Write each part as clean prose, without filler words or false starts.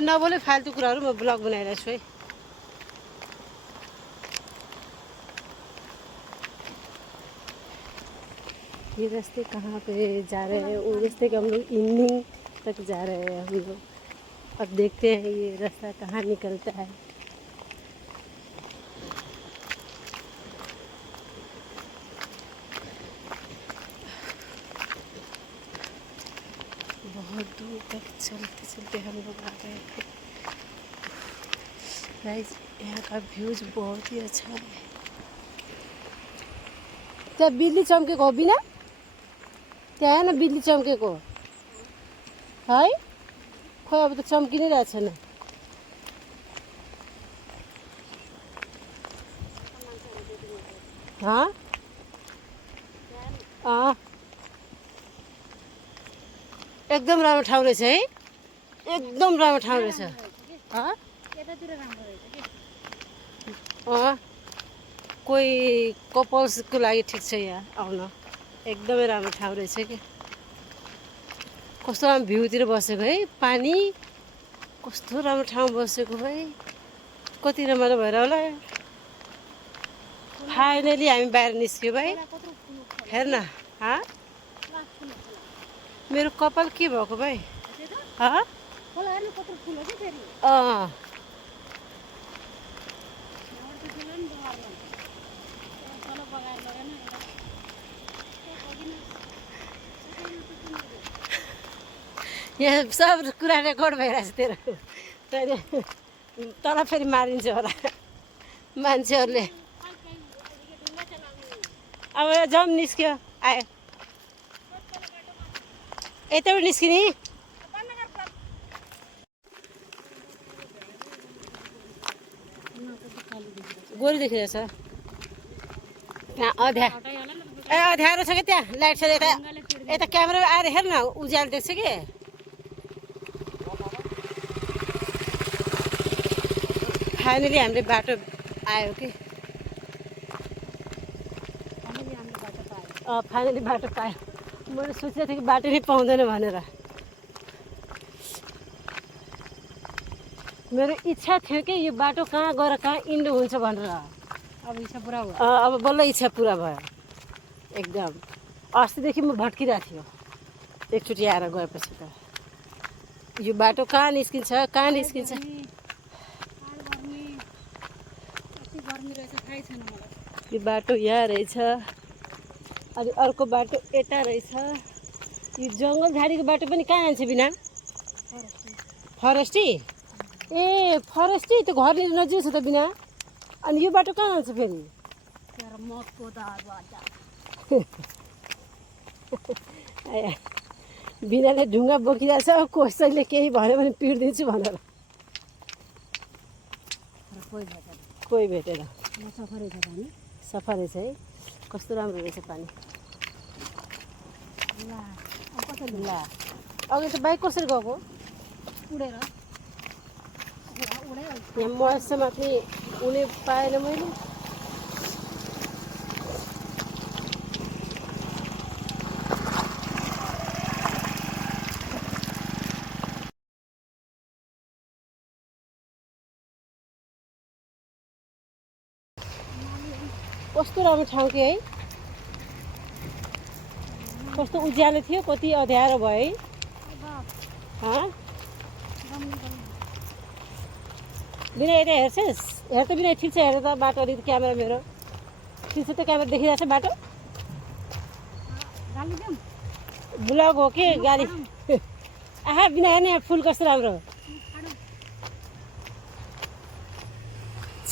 नबोले फाल्तु कुराहरू म ब्लग बनाइरहेको छु है। ये रास्ते कहाँ पे जा रहे हैं? वो रास्ते के हम लोग इवनिंग तक जा रहे हैं हम लोग। अब देखते हैं ये रास्ता कहाँ निकलता है। बहुत दूर तक चलते चलते हम लोग आ गए थे गाइस। यहाँ का व्यूज बहुत ही अच्छा है। त्यहाँ बिल्ली चम्केको हो बिना? त्यहाँ न बिल्ली चम्केको है? खोइ अब त चम्कि नै रहेको छैन। एकदम राम्रो ठाउँ रहेछ है। एकदम राम्रो ठाउँ रहेछ। कोही कपल्सको लागि ठिक छ यहाँ आउन। एकदमै राम्रो ठाउँ रहेछ कि। कस्तो राम्रो भ्यूतिर बसेको है। पानी कस्तो राम्रो ठाउँ बसेको है। कति रमाइलो भएर होला। फाइनली हामी बाहिर निस्क्यौँ भाइ। हेर्न मेरो कपाल के भएको भाइ? यहाँ सब कुरा रेकर्ड भइरहेछ तेरो। तल फेरि मारिन्छ होला मान्छेहरूले। अब जाउँ निस्क्यो आयो। यताबाट निस्किने गोरी देखिरहेछ त्यहाँ। अँध्यारो छ क्या त्यहाँ लाइट छ। यता क्यामेरा आएर हेर्न उज्यालो देख्छ कि। फाइनली हामीले बाटो आयो कि। फाइनली बाटो पायो। मैले सोचेको थिएँ कि बाटो नै पाउँदैन भनेर। मेरो इच्छा थियो कि यो बाटो कहाँ गएर कहाँ इन्डो हुन्छ भनेर। अब इच्छा पुरा भयो। अब बल्ल इच्छा पुरा भयो एकदम। अस्तिदेखि म भट्किरहेको थियो। एकचोटि आएर गएपछि त यो बाटो कहाँ निस्किन्छ कहाँ निस्किन्छ। यो बाटो यहाँ रहेछ। अनि अर्को बाटो यता रहेछ। यो जङ्गल झाडीको बाटो पनि कहाँ जान्छ बिना? फरेस्टी। ए फरेस्टी त्यो घरले नजिक छ त बिना। अनि यो बाटो कहाँ जान्छ फेरि? बिनाले ढुङ्गा बोकिरहेछ। कसैले केही भन्यो भने पिट्दिन्छु भनेर। कोही भेटेन। सफा रहेछ है। कस्तो राम्रो रहेछ पानी। ला अघि त बाइक कसरी गएको? उडेर। यहाँ मसम्म पनि उड्ने पाएन मैले। कस्तो राम्रो ठाउँ कि है। कस्तो उज्यालो थियो कति अँध्यारो भयो है। बिना यता हेर्छस्? हेर त बिना ठिक छ। हेर त बाटो अलिकति क्यामेरा मेरो ठिक छ त? क्यामेरा देखिरहेछ बाटो? ब्लग हो कि गाडी? आहा बिना हेर्ने फुल कस्तो राम्रो।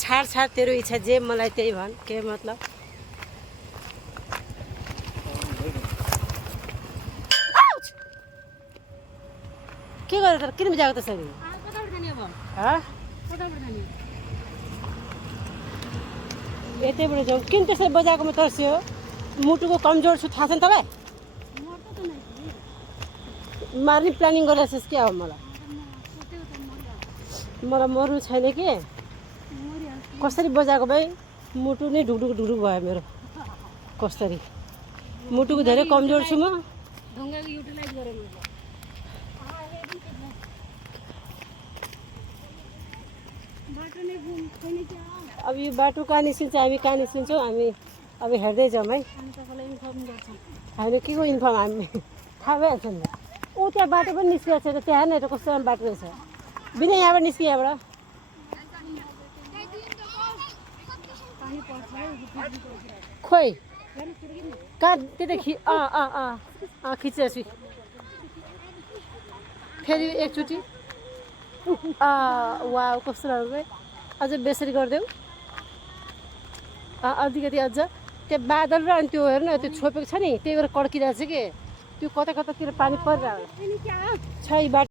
छाड छाड तेरो इच्छा जे मलाई त्यही भन्। के मतलब? के गर्यो त? किन बुझाएको त्यसरी? यतैबाट जाउँ। किन त्यसरी बजाएकोमा तर्सियो? मुटुको कमजोर छु थाहा छ नि तँलाई? मार्ने प्लानिङ गरिरहेछस् क्या हो? मलाई मर्नु छैन कि। कसरी बजाएको भाइ? मुटु नै ढुकढुक ढुकढुक भयो मेरो। कसरी मुटुको धेरै कमजोर छु म। अब यो बाटो कहाँ निस्किन्छ हामी कहाँ निस्किन्छौँ हामी अब हेर्दै जाउँ है हामी के को इन्फर्म हामी थाहा भइहाल्छ नि ऊ त्यहाँ बाटो पनि निस्किएको छैन त्यहाँ हेर्नु कस्तो बाटो रहेछ बिना यहाँबाट निस्कियो यहाँबाट खोइ कहाँ त्यता खिचेछु फेरि एकचोटि वा कस्तो राम्रो है अझ बेसरी गरिदेऊ अलिकति अझ त्यो बादल र अनि त्यो हेर्नु त्यो छोपेको छ नि त्यही भएर कड्किरहेको छ कि त्यो कता कतातिर पानी परिरहेको छ यी बाटो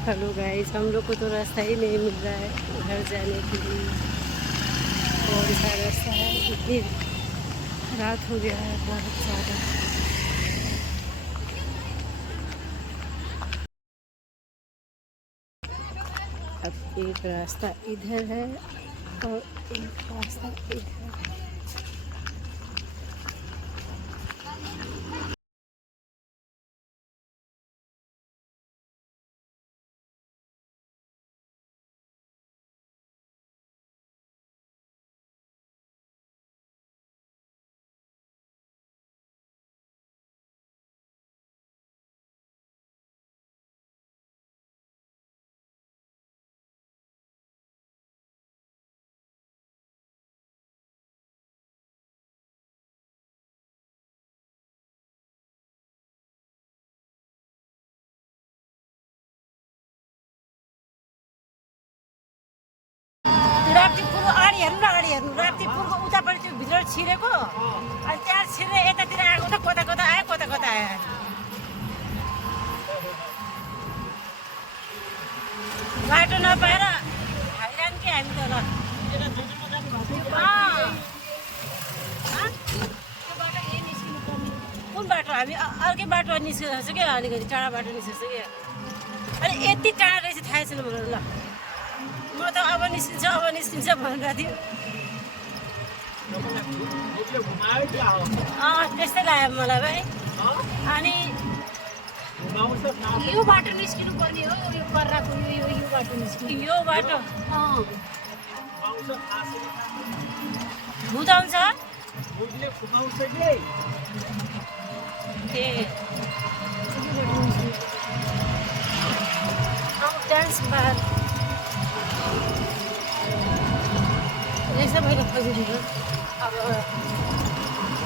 हेलो गाइस हम लोग को तो रास्ता ही नहीं मिल रहा है घर जाने के लिए कौन सा रास्ता है इतनी रात हो गया है बहुत ज़्यादा अब एक रास्ता इधर है और एक रास्ता इधर है राप्ती पुलको अगाडि हेर्नु राप्ती पुलको उतापट्टि त्यो भित्र छिरेको अनि त्यहाँ छिरेर यतातिर आएको त कता कता आयो बाटो नपाएर हैरान के हामी त ल कुन बाटो हामी अर्कै बाटो निस्केको छ क्या अलिकति टाढा बाटो निस्केको छ क्या अनि यति टाढा रहेछ थाहा छैन मलाई ल म त अब निस्किन्छ भनेर थियो त्यस्तै लाग्यो मलाई भाइ अनि यो बाटो निस्किनु पर्ने हो यो पर्राको यो बाटो निस्किनु यो बाटो हुँदाउँछ ए डान्स बार यसो मैले खोजिदिनु अब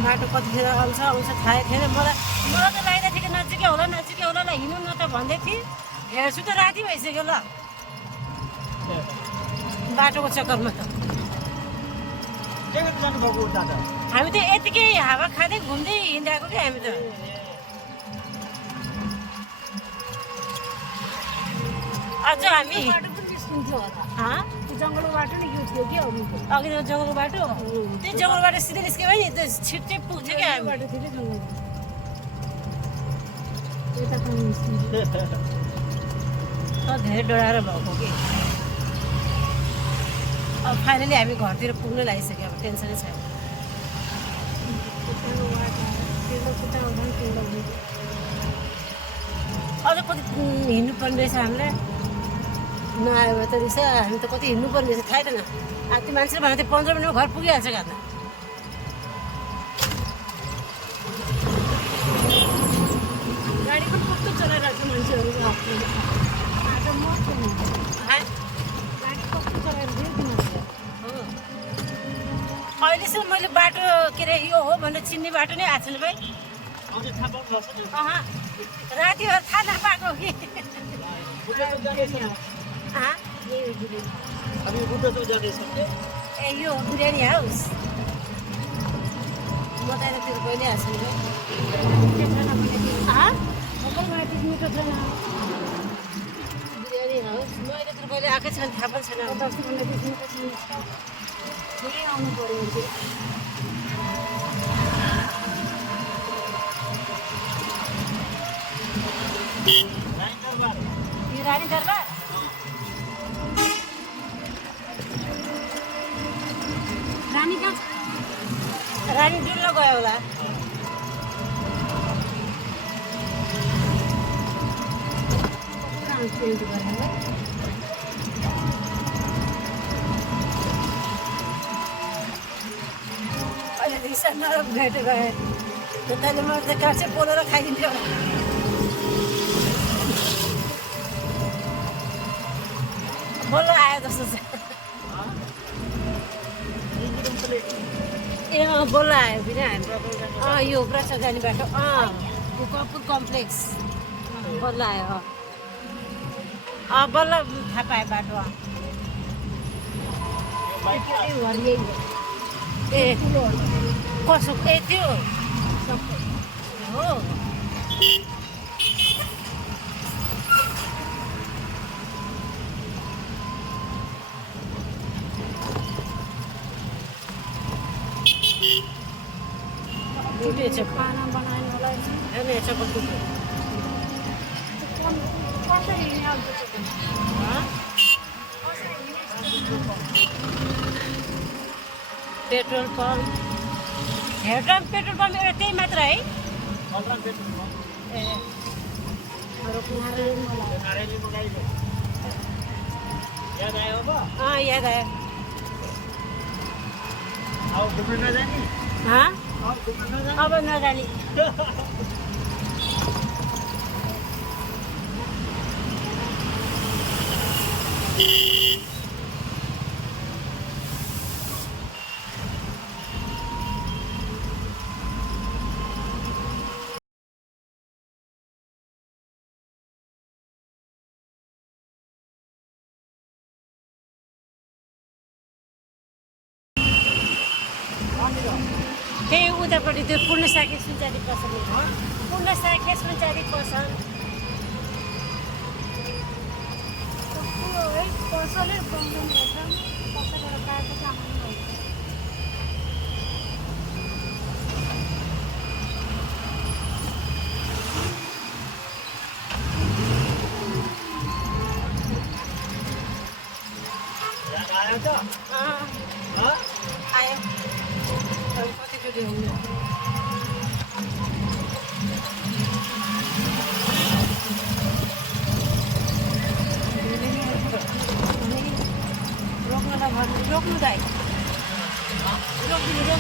बाटो कतिखेर आउँछ थाहै थिएन मलाई त लाग्दै थियो कि नजिकै होला ल हिँड्नु न त भन्दै थिएँ हेर्छु त राति भइसक्यो ल बाटोको चक्करमा त हामी त यतिकै हावा खाँदै घुम्दै हिँडिरहेको क्या हामी त अझ हामी जङ्गलको बाटो नि यो थियो कि अघि जङ्गलको बाटो त्यो जङ्गलको बाटो सिधै निस्क्यो भने त्यो छिट्टै पुग्थ्यो क्या हामी बाटो थियो धेरै डराएर भएको कि अब फाइनली हामी घरतिर पुग्न लागिसक्यो अब टेन्सनै छैन अझ कति हिँड्नुपर्ने रहेछ हामीलाई नआयो भने त रहेछ हामी त कति हिँड्नुपर्ने रहेछ थाहै थिएन त्यो मान्छेले भने त्यो 15 मिनटमा घर पुगिहाल्छ घरमा गाडी पनि कस्तो चलाइरहेको छ मान्छेहरू आज म गाडी कस्तो चलाइरहेको अहिलेसम्म मैले बाटो के अरे यो हो भनेर चिन्ने बाटो नै आएको छैन भाइ राति थाहा नपाएको कि अभी बुद्ध चौक जाने सक्यो ए यो बिरयानी हाउस म त यतातिर कहिले आएको छैन बिरयानी हाउस म यतातिर कहिले आएकै छैन थाहा पनि छैन आउनु पर्यो यो रानी दरबार रानी कहाँ छ रानी डुल्न गयो होला चेन्ज गरेर अहिले रिसामा भेटेर गएँ त्यसले म त काँचै पोलेर खाइदिन्थ्यो बल्ल आयो जस्तो छ ए बल्ल आयो फेरि हाम्रो यो प्रसाद जाने बाटो कपुर कम्प्लेक्स बल्ल आयो बल्ल थाहा पायो बाटो ए कसो ए त्यो हो खाना बनाउनलाई कसरी आउँछ पेट्रोल पम्प हेर्दा पेट्रोल पम्प एउटा त्यही मात्र है ए याद आयो अब याद आयो अब घुम्न नजाने अब नजाने त्यही उतापट्टि त्यो पूर्ण साखे सुनचारी पसल पूर्ण साखे सुनचारी पसल पसलै प्रब्लम रहेछ कसैबाट प्रायः सामान भन्छ याद आयो त आयो कतिचोटि हुनु रोक्नुलाई भन्नु रोक्नु दाइ रोक्दिनु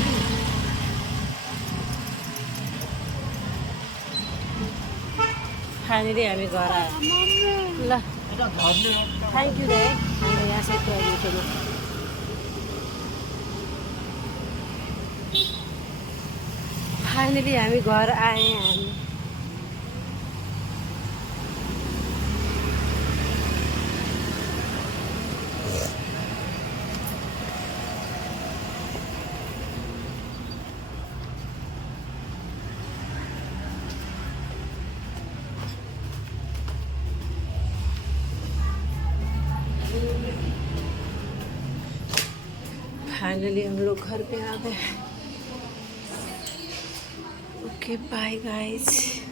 फाइनली हामी घर आयो ल थ्याङ्क यू दाइ हाम्रो यहाँ सेट गरिदिनु फाइनली हामी घर आएँ हामी फाइनली हम लोग घर पे आ गए ओके बाय गाइस